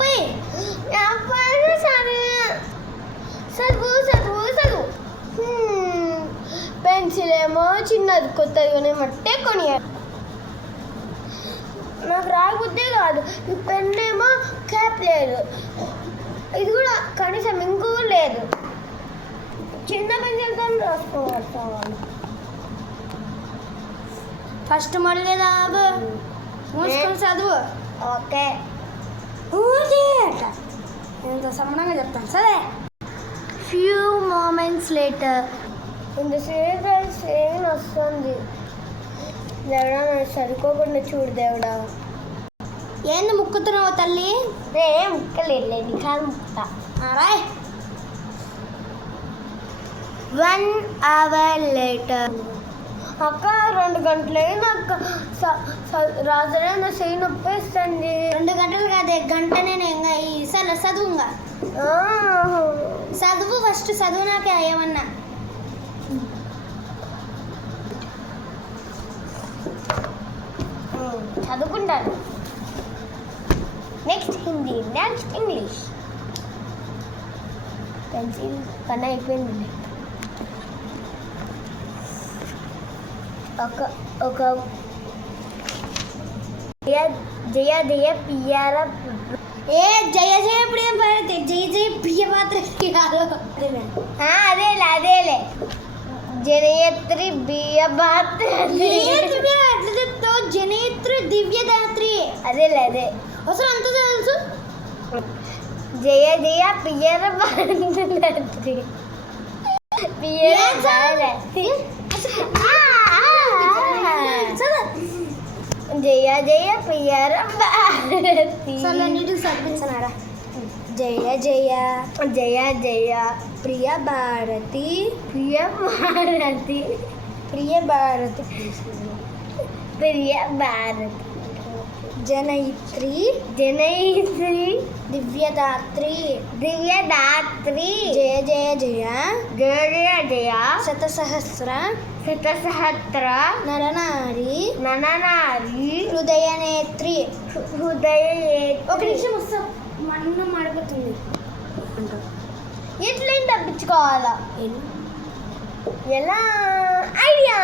పోయి చదువు పెన్సిల్ ఏమో చిన్నది కొత్తది కొనేమట్టే కొనియాలి. నాకు రాకపోతే కాదు, ఈ పెన్ ఏమో క్యాప్ లేదు, ఇది కూడా కనీసం ఇంకూ లేదు. చిన్న పెన్సిల్తో రాసుకోవాలి. ఫస్ట్ మొదలు బాబు మూసుకొని చదువు. ఓకే ఎంత సమానంగా చెప్తాను సరే. ఫ్యూ మూమెంట్స్ లేటర్ ఇంతసేపు సేమ్ వస్తుంది. దేవుడా నాకు సరికోకుండా చూడు దేవుడా. ఏంది ముక్కుతున్నావు తల్లి? ఏం ముక్కలేదు, నీ కాదు ముక్తా. రాయ్. 1 hour later అక్క 2 గంటలే నాకు రాజనే నా చెయ్యి నొప్పేస్తుంది. 2 గంటలు కాదే గంటనే. ఇంకా సరే చదువుగా చదువు ఫస్ట్ చదువు. నాకే ఏమన్నా చదువుకుంటాను. Next Hindi, next English. Pencil పని అయిపోయింది. ఒక జయ జయ పియ్యార ఏ జయ జయ ప్రియం భారతి జయ జయ ప్రియ పాత్ర అదేలే జనయత్రి బియ్య పాత్ర. ఎట్లా చెప్తావు? జనయత్రి దివ్యదాత్రి. అదే అసలు అంత తెలుసు. జయ జయ పియ్యర భారతి జయ జయ పియ్యర భారతి. నీటికి చదివించనారా? జయ జయ జయ జయ ప్రియ భారతి ప్రియ భారతి ప్రియ భారతి ప్రియ భారతి జనయిత్రి జనయిత్రి దివ్యదాత్రి దివ్యదాత్రి జయ జయ జయ జయ జయ జయ శతసహస్ర శతసహస్ర నరనారి నరనారి హృదయనేత్రి హృదయ. ఒక నిమిషం వస్తా, మన్ను మడుగుతుంది. ఎట్లా తప్పించుకోవాలా? ఎలా ఐడియా?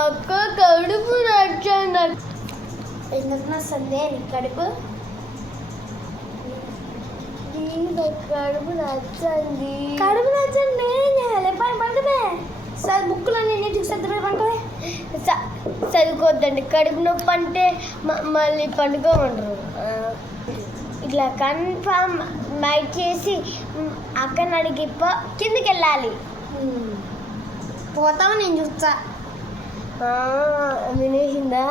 అక్క కడుపు నచ్చండి. ఎందుకు నచ్చండి నీ కడుపు? కడుపు నచ్చండి. కడుపు నచ్చండి పండుగ సార్ బుక్కులన్నీ నీటికి సర్దుపై పండుగ చదువుకోవద్దండి. కడుపు నొప్పి అంటే మళ్ళీ పండుకోమంటారు. ఇట్లా కన్ఫామ్ మైట్ చేసి అక్కని అడిగి కిందకి వెళ్ళాలి. పోతావు నేను చూస్తా. వినేసిందా?